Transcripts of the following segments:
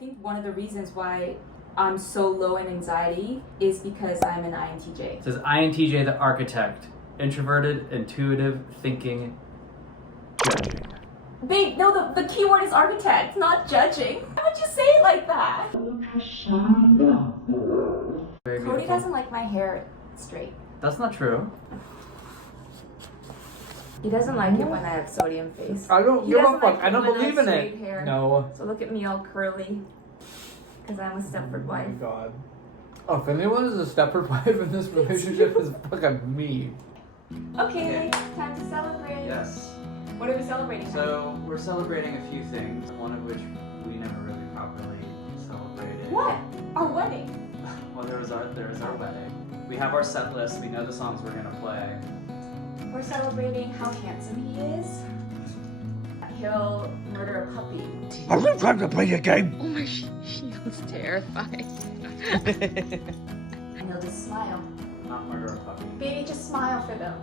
think one of the reasons why I'm so low in anxiety is because I'm an INTJ. It says INTJ the architect. Introverted, intuitive, thinking, judging. Babe, no, the key word is architect, not judging. Why would you say it like that? Very Cody beautiful. doesn't like my hair straight. That's not true. He doesn't like it when I have sodium face. I don't He give a doesn't fuck. like I don't when believe have in straight it. Hair. No. So look at me all curly. Because I'm a Stepford wife. Oh my god. Oh, if anyone is a Stepford wife in this relationship, it's fucking me. Okay, time to celebrate. Yes. What are we celebrating? So we're celebrating a few things, one of which we never really properly celebrated. What? Our wedding. Well, there is our wedding. We have our set list. We know the songs we're gonna play. We're celebrating how handsome he is. He'll murder a puppy. Are we trying to play a game? Oh my, she was terrified. And he'll just smile. Not murder a puppy. Baby, just smile for them.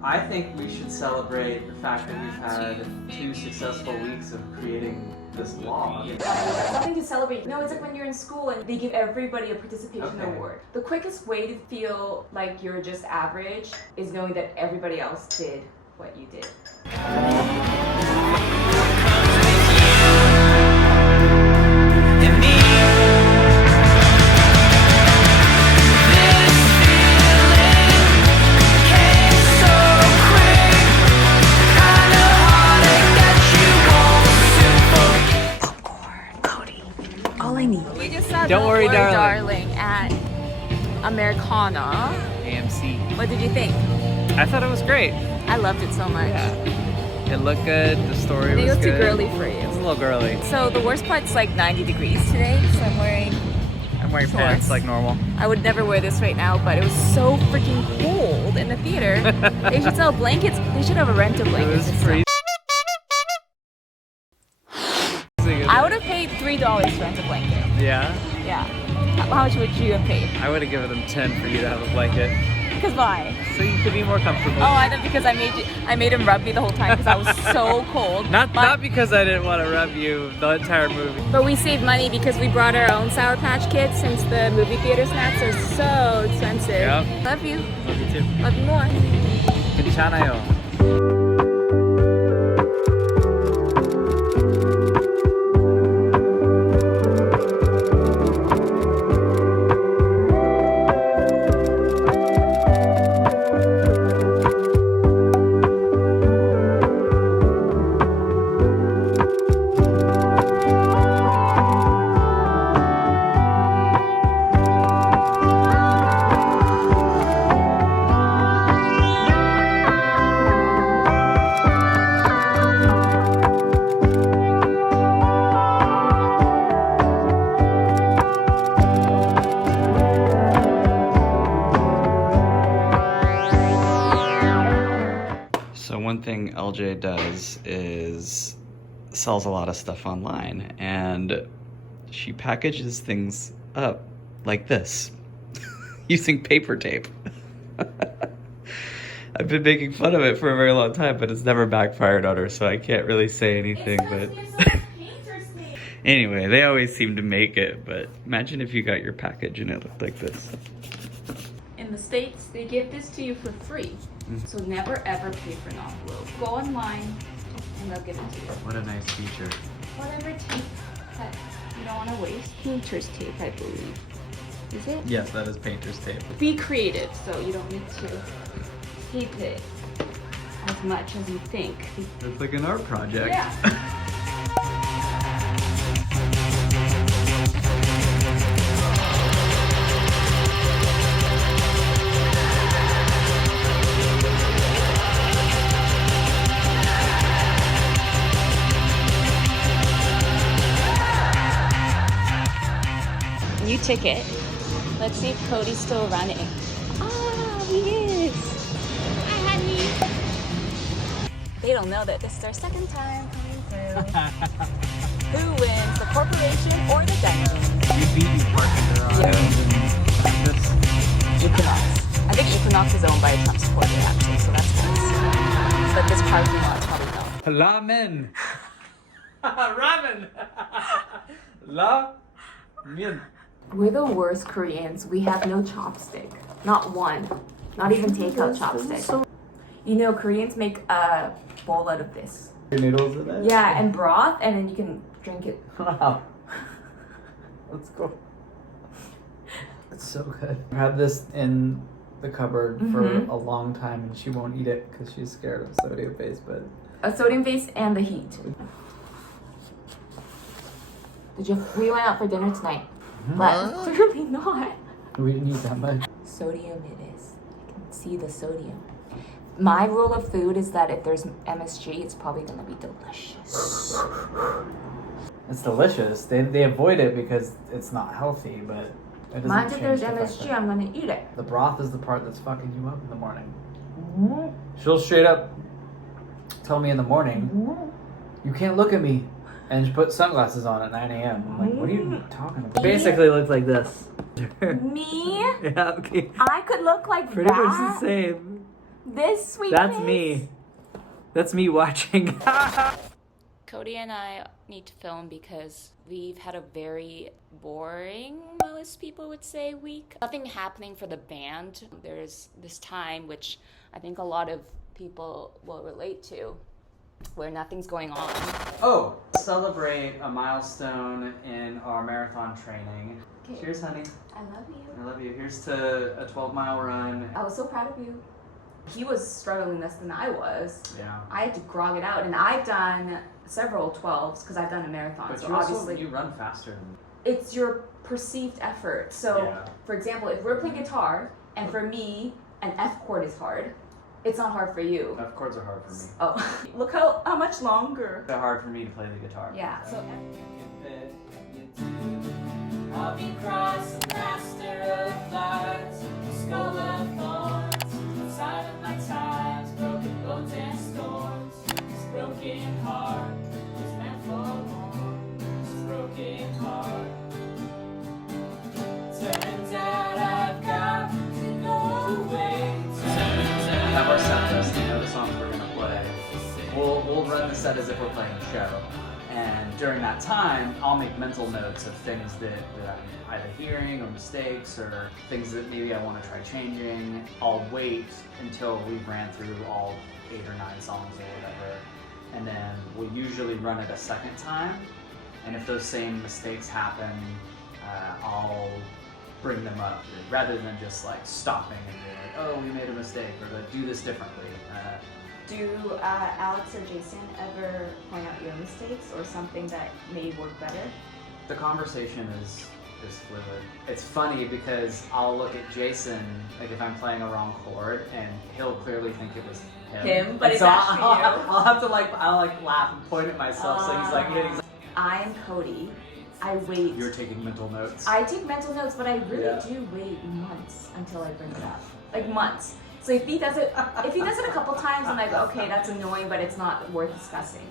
I think we should celebrate the fact that we've had 2 successful weeks of creating this law. Nothing to celebrate. No, it's like when you're in school and they give everybody a participation Okay. award. The quickest way to feel like you're just average is knowing that everybody else did what you did. We just saw Don't worry, darling at Americana. AMC. What did you think? I thought it was great. I loved it so much. Yeah. It looked good. The story I think it was was too good. girly for It's a you. little girly. So the worst part's like 90 degrees today, so I'm wearing Wearing pants shorts. like normal. I would never wear this right now, but it was so freaking cold in the theater. They should sell blankets. They should have a rental It blanket was system. freezing. I would have paid $3 to rent a blanket. Yeah, Yeah. How much would you have paid? I would have given them 10 for you to have a blanket, Because why? so you could be more comfortable. Oh, I know, because I made him rub me the whole time because I was so cold. Not because I didn't want to rub you the entire movie. But we saved money because we brought our own Sour Patch Kids since the movie theater snacks are so expensive. Yep. Love you. Love you too. Love you more. 괜찮아요. So one thing LJ does is sells a lot of stuff online, and she packages things up like this using paper tape. I've been making fun of it for a very long time, but it's never backfired on her, so I can't really say anything. But anyway, they always seem to make it, but imagine if you got your package and it looked like this. In the States, they give this to you for free. So never ever pay for an envelope. Go online and they'll give it to you. What a nice feature. Whatever tape that you don't want to waste. Painter's tape, I believe. Is it? Yes, that is painter's tape. Be creative, so you don't need to tape it as much as you think. It's like an art project. Yeah. New ticket. Let's see if Cody's still running. Ah, he is. Hi, honey. They don't know that this is our second time coming through. Who wins, the corporation or the demo? You beat me parking garage. Equinox. I think Equinox is owned by a Trump supporter, actually, so that's nice. But this parking lot is probably not. Ramen. Ramen. We're the worst Koreans. We have no chopstick. Not one. Not even takeout chopstick. You know, Koreans make a bowl out of this. Noodles in it? Yeah, and broth, and then you can drink it. Wow. Let's go. It's so good. I've had this in the cupboard for a long time and she won't eat it because she's scared of sodium base, but... A sodium base and the heat. We went out for dinner tonight. But clearly not. We didn't eat that much. Sodium it is. I can see the sodium. My rule of food is that if there's MSG, it's probably gonna be delicious. It's delicious. They avoid it because it's not healthy, but it doesn't Mind if there's change the fact MSG, that I'm gonna eat it. the broth is the part that's fucking you up in the morning. She'll straight up tell me in the morning, you can't look at me. And she put sunglasses on at 9 a.m. I'm like, what are you talking about? Basically looks like this. Me? Yeah, okay. I could look like Pretty that. much the same. This sweet. That's me. That's me watching. Cody and I need to film because we've had a very boring, most people would say, week. Nothing happening for the band. There's this time which I think a lot of people will relate to, where nothing's going on. Oh, celebrate a milestone in our marathon training. Okay. Cheers, honey. I love you. I love you. Here's to a 12-mile run. I was so proud of you. He was struggling less than I was. Yeah. I had to grog it out, and I've done several 12s because I've done a marathon. But so you obviously, also, you run faster than me. it's your perceived effort. So, Yeah. for example, if we're playing guitar, and for me, an F chord is hard, it's not hard for you. F chords are hard for me. Oh, look how much longer. They're hard for me to play the guitar. Yeah. So. I'll be Christ, the master of lies, skull of thorns, side of my times, broken bones and storms. This broken heart was meant for more. This broken heart. Turns out I've got no way to We have our set list, we know the songs we're gonna play. We'll run the set as if we're playing a show. And during that time, I'll make mental notes of things that I'm either hearing or mistakes or things that maybe I want to try changing. I'll wait until we've ran through all 8 or 9 songs or whatever. And then we'll usually run it a second time. And if those same mistakes happen, I'll bring them up rather than just like stopping and being like, oh, we made a mistake, or to do this differently. Do Alex or Jason ever point out your mistakes or something that may work better? The conversation is fluid. It's funny because I'll look at Jason, like if I'm playing a wrong chord, and he'll clearly think it was him. But And it's so actually you. I'll have to I'll laugh and point at myself so he's like hitting. I'm Cody. I wait. You're taking mental notes. I take mental notes, but I really Yeah. do wait months until I bring it up. Like months. So if he does it a couple times, I'm like, okay, that's annoying, but it's not worth discussing.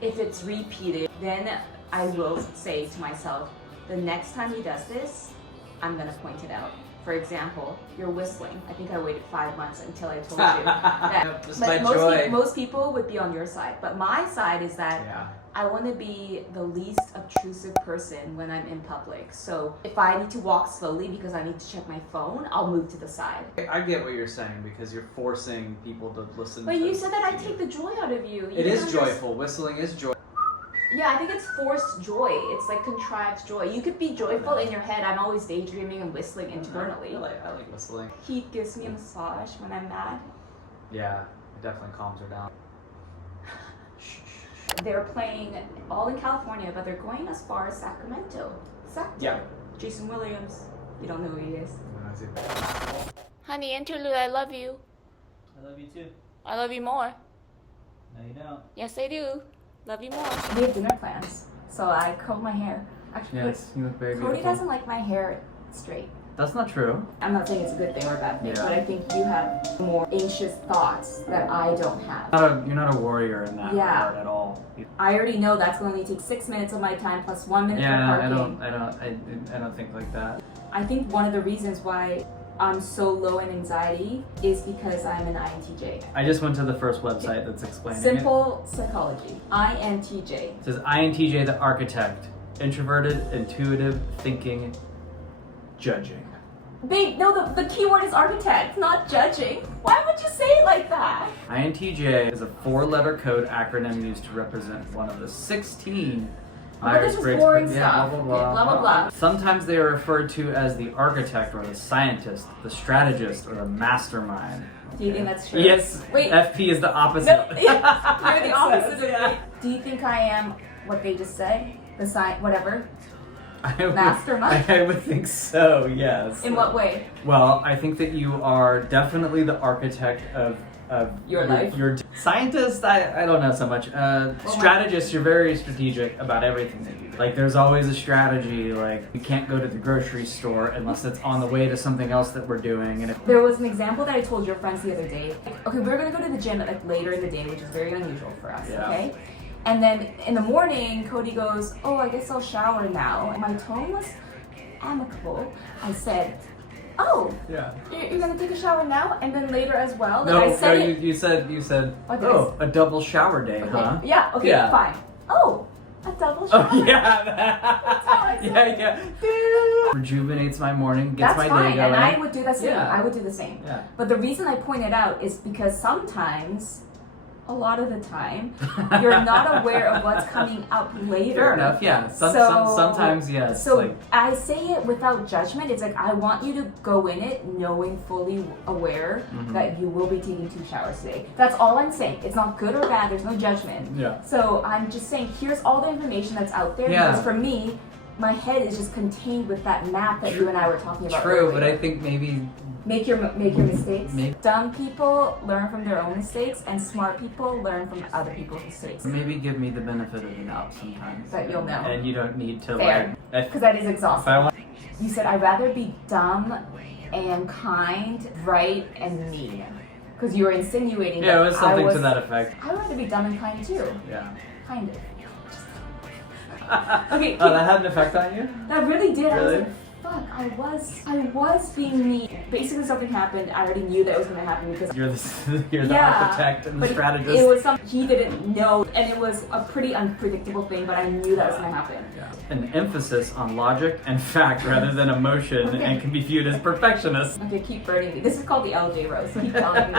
If it's repeated, then I will say to myself, the next time he does this, I'm gonna point it out. For example, you're whistling. I think I waited 5 months until I told you that. Just But my joy. most people would be on your side. But my side is that Yeah. I want to be the least obtrusive person when I'm in public. So if I need to walk slowly because I need to check my phone, I'll move to the side. I get what you're saying because you're forcing people to listen. But to you said that I to you. take the joy out of you. It is joyful. Whistling is joy. Yeah, I think it's forced joy. It's like contrived joy. You could be joyful in your head. I'm always daydreaming and whistling internally. I like whistling. Heat gives me a massage when I'm mad. Yeah, it definitely calms her down. They're playing all in California, but they're going as far as Sacramento. Yeah. Jason Williams. You don't know who he is. Honey, interlude, I love you. I love you too. I love you more. No, you don't. Yes, I do. Love you more. We have dinner plans, so I comb my hair. Actually, Yes, you look very Cody beautiful. doesn't like my hair straight. That's not true. I'm not saying it's a good thing or a bad thing, Yeah. but I think you have more anxious thoughts that I don't have. You're not a warrior in that Yeah. regard at all. I already know that's going to only take 6 minutes of my time plus 1 minute for Yeah, parking. I don't think like that. I think one of the reasons why I'm so low in anxiety is because I'm an INTJ. I just went to the first website that's explaining it. Simple psychology. INTJ. It says INTJ the architect, Introverted, intuitive, thinking, judging. Babe, no, the key word is architect, not judging. Why would you say it like that? INTJ is a 4-letter code acronym used to represent one of the 16 But this is myers-briggs. boring Yeah, stuff. blah, blah, Okay, blah, blah, blah. Sometimes they are referred to as the architect or the scientist, the strategist, or the mastermind. Do you think that's true? Yes. Wait. FP is the opposite. No, you're the opposite of me. Do you think I am what they just said? The whatever? Mastermind? I would think so, yes. In what way? Well, I think that you are definitely the architect of Your life? Your scientist, I don't know so much. Strategist, you're very strategic about everything that you do. Like, there's always a strategy. Like, you can't go to the grocery store unless it's on the way to something else that we're doing. And if There was an example that I told your friends the other day. Okay, we're gonna go to the gym at like later in the day, which is very unusual for us, Yeah. okay? And then in the morning, Cody goes, oh, I guess I'll shower now. And my tone was amicable. I said, oh, yeah. you're gonna take a shower now? And then later as well? No, I said no, it. you said, What did I oh, a double shower day, Okay. huh? Yeah, okay, Yeah. fine. Oh, a double shower. Oh, yeah. That's how I said yeah. Rejuvenates my morning, gets That's my fine, day going. and I would do the same. Yeah. I would do the same. Yeah. But the reason I point it out is because sometimes, a lot of the time, you're not aware of what's coming up later. Fair enough, yeah. Sometimes, yes. So like, I say it without judgment. It's like I want you to go in it knowing, fully aware that you will be taking 2 showers today. That's all I'm saying. It's not good or bad. There's no judgment. Yeah. So I'm just saying, here's all the information that's out there. Yeah. Because for me, my head is just contained with that map that you and I were talking about true, earlier. but I think maybe Make your mistakes. Maybe. Dumb people learn from their own mistakes, and smart people learn from other people's mistakes. maybe give me the benefit of the doubt sometimes. That you'll know. And you don't need to Fair. like. Because that is If I exhausting. want, You said I'd rather be dumb and kind, right, and mean. Because you were insinuating yeah, that it was something I was, to that effect. I'd rather be dumb and kind too. Yeah. Kind of. Okay. Oh, that had an effect on you? That really did. I was Really? like, fuck, I was being mean. Basically, something happened. I already knew that was going to happen because You're the yeah, architect and the but strategist. it was something he didn't know, and it was a pretty unpredictable thing. But I knew that was going to happen. Yeah. An emphasis on logic and fact rather than emotion, Okay. and can be viewed as perfectionist. Okay, keep burning me. This is called the LJ roast. Keep telling me.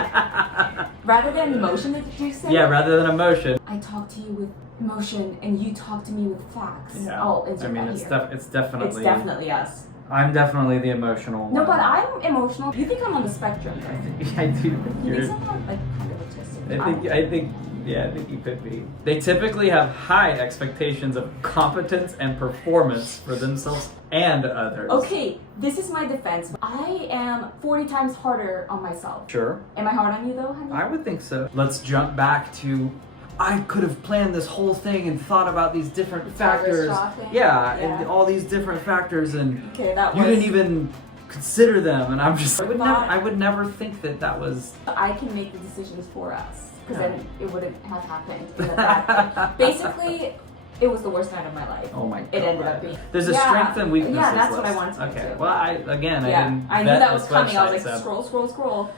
Rather than emotion, did you say? Yeah, rather than emotion. I talk to you with emotion, and you talk to me with facts. Yeah. Oh, insert I mean, that it's here. it's definitely. It's definitely us. I'm definitely the emotional No, one. but I'm emotional. You think I'm on the spectrum, right? I do think You think you're. I'm like kind of autistic? I think you could be. They typically have high expectations of competence and performance for themselves and others. Okay, this is my defense. I am 40 times harder on myself. Sure. Am I hard on you though, honey? I would think so. Let's jump back to I could have planned this whole thing and thought about these different factors. straw thing? Yeah, Yeah. and all these different factors, and Okay, that you was. didn't even consider them. And I'm just, Thought- I would never think that was. I can make the decisions for us, because Yeah. then it wouldn't have happened in a bad way. Basically, it was the worst night of my life. Oh my god. It ended up being. There's a Yeah. strength and weaknesses Yeah, that's what I list. wanted to get Okay. to. Well, I didn't. I knew vet that was this coming. I was website, like, so- scroll.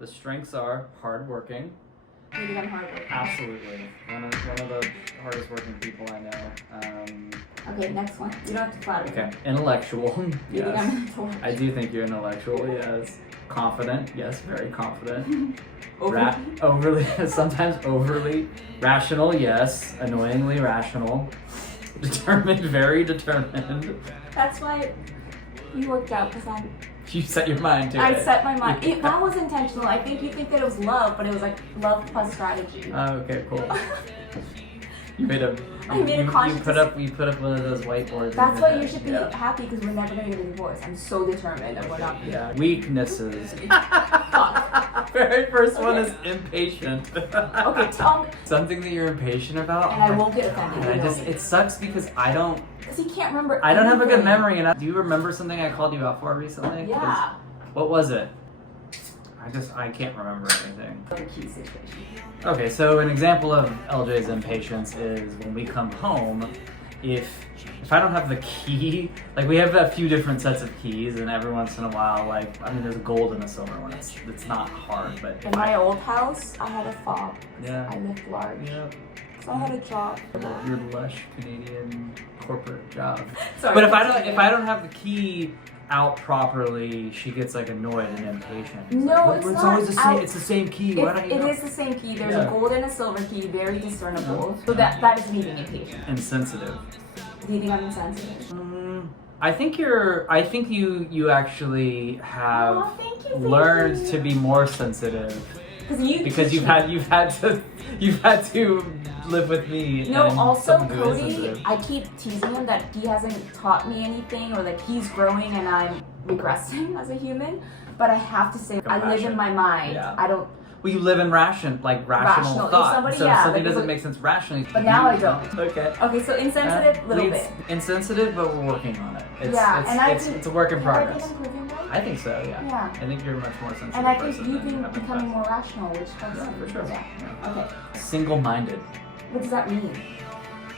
The strengths are hardworking. Maybe I'm hard. Absolutely. One of the hardest working people I know. Okay, next one. You don't have to flatter me. Okay. Intellectual. You think I'm Yes. intellectual? I do think you're intellectual, yes. Confident, yes, very confident. Over- Overly, sometimes overly. Rational, yes. Annoyingly rational. Determined, very determined. That's why you worked out, because You set your mind to I it. set my mind. That was intentional. I think you think that it was love, but it was like love plus strategy. Oh, okay, cool. You made a. I made a you conscious put up one of those whiteboards. in That's your why head. you should be Yeah. happy, because we're never gonna get a divorce. I'm so determined that we're not. Yeah. Weaknesses. Fuck. Very first one Okay. is impatient. Okay, tell me. Something that you're impatient about. And I won't get offended. And I just, it sucks because I don't Because he can't remember. have a good anything. memory. And do you remember something I called you out for recently? 'Cause Yeah. What was it? I can't remember anything. The key situation. Okay, so an example of LJ's impatience is when we come home, if I don't have the key, like we have a few different sets of keys, and every once in a while, like, I mean, there's a gold and a silver one. It's not hard, but In my old house, I had a fob. yeah, I lived large. yeah, So I had a job. your lush Canadian corporate job. Sorry, But if continue. I don't have the key out properly, she gets like annoyed and impatient. No, like, it's it's not. always the same. I- It's the same key. Why don't you It know? is the same key. There's Yeah. a gold and a silver key, very discernible. So that is me being impatient. Insensitive. Do you think I'm insensitive? I think you actually have Aw, thank you, learned to be more sensitive because teach you've me. had to live with me. No, and also someone who is Cody, sensitive. I keep teasing him that he hasn't taught me anything or like he's growing and I'm regressing as a human. But I have to say, I live in my mind. Yeah. I don't. Well, you live in rational Rational. If thought. somebody- so yeah, if something like, doesn't look- make sense rationally. But now I don't. Okay. Okay, so insensitive, little Leads- bit. Insensitive, but we're working on it. It's, Yeah, it's, and I it's, think- it's a work in Have I been progress. improving though? I think so. Yeah. Yeah. I think you're a much more sensitive And I think person you've than you been have in the becoming past. more rational, which helps. Yeah, for sure. Yeah. Okay. Single-minded. What does that mean?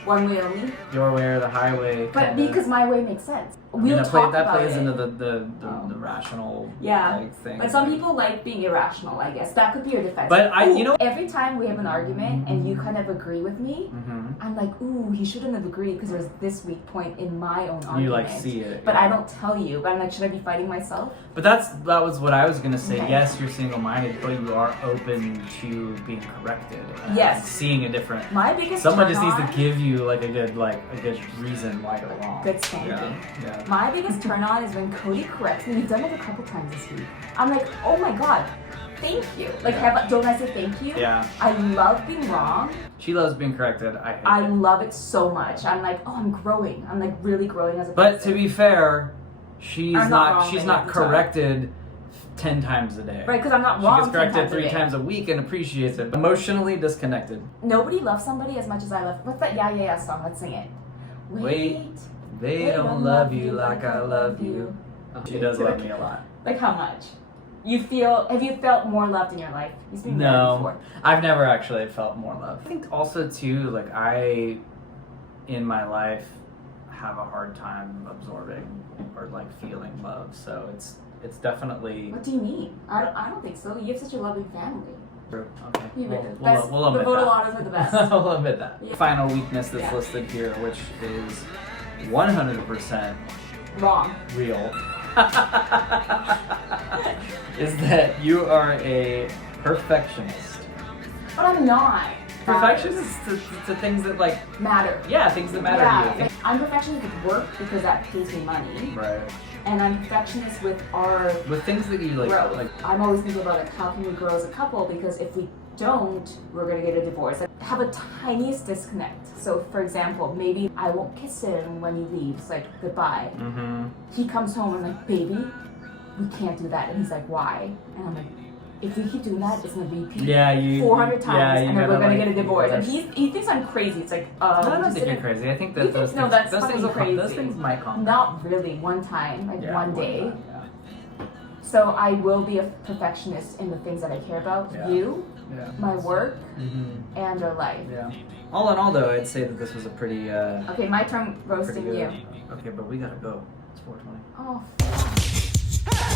One way only? Your way or the highway. But kinda. because my way makes sense. I mean, We'll talk that about plays it. into the Oh. rational Yeah. like thing. But some people like being irrational, I guess. That could be your defense. But you know. every time we have an argument and you kind of agree with me, Mhm. I'm like, ooh, he shouldn't have agreed because there's this weak point in my own argument. You like see it. But yeah. I don't tell you. But I'm like, should I be fighting myself? But that was what I was gonna say. Okay. Yes, you're single-minded, but you are open to being corrected. And Yes. Seeing a different. My biggest Someone turn just needs on, to give you like a good reason why you're wrong. Good standing. Yeah. My biggest turn on is when Cody corrects me. We've done it a couple times this week. I'm like, oh my god, thank you. Like, Yeah. don't I say thank you? Yeah. I love being wrong. She loves being corrected. I hate I it. love it so much. I'm like, oh, I'm growing. I'm like really growing as a But person. to be fair, she's I'm not not. wrong She's any not of the time. corrected 10 times a day. Right, because I'm not She wrong. gets 10 corrected times a 3 day. times a week and appreciates it. Emotionally disconnected. Nobody loves somebody as much as I love. What's that Yeah Yeah Yeah song? Let's sing it. Wait, They don't love you like I love you. She does love me a lot. Like how much? Have you felt more loved in your life? You've been married No, before. I've never actually felt more love. I think also too, like I, in my life, have a hard time absorbing or like feeling love. So it's definitely What do you mean? I don't think so. You have such a loving family. true. Okay, You we'll, the we'll, best. we'll the admit Vodalatas are the that. best. We'll admit that. Yeah. Final weakness that's Yeah. listed here, which is 100% Wrong. real, is that you are a perfectionist. But I'm not. Perfectionist to things that like, Matter. yeah, things that matter Yeah, to you. I'm perfectionist with work because that pays me money, Right. and I'm perfectionist with our With things that you like, growth. like I'm always thinking about like how can we grow as a couple, because if we don't, we're gonna get a divorce. I have a tiniest disconnect. So for example, maybe I won't kiss him when he leaves, like goodbye. mm-hmm. He comes home and I'm like, baby, we can't do that. And he's like, why? And I'm like, if we keep doing that, it's gonna repeat Yeah, you 400 times, yeah, you and then gotta, we're gonna like, get a divorce. And yes. he thinks I'm crazy. It's like, I don't just think you're didn't- crazy. I think You that think- those no, things, that's those fucking things will come, those crazy. things might come. Not really. One time, like Yeah, one day. time, yeah. So I will be a perfectionist in the things that I care about. Yeah. You, Yeah. my work, Mm-hmm. and our life. Yeah. All in all, though, I'd say that this was a pretty Okay, my turn pretty roasting good. you. Okay, but we gotta go. It's 4:20. Oh, fuck.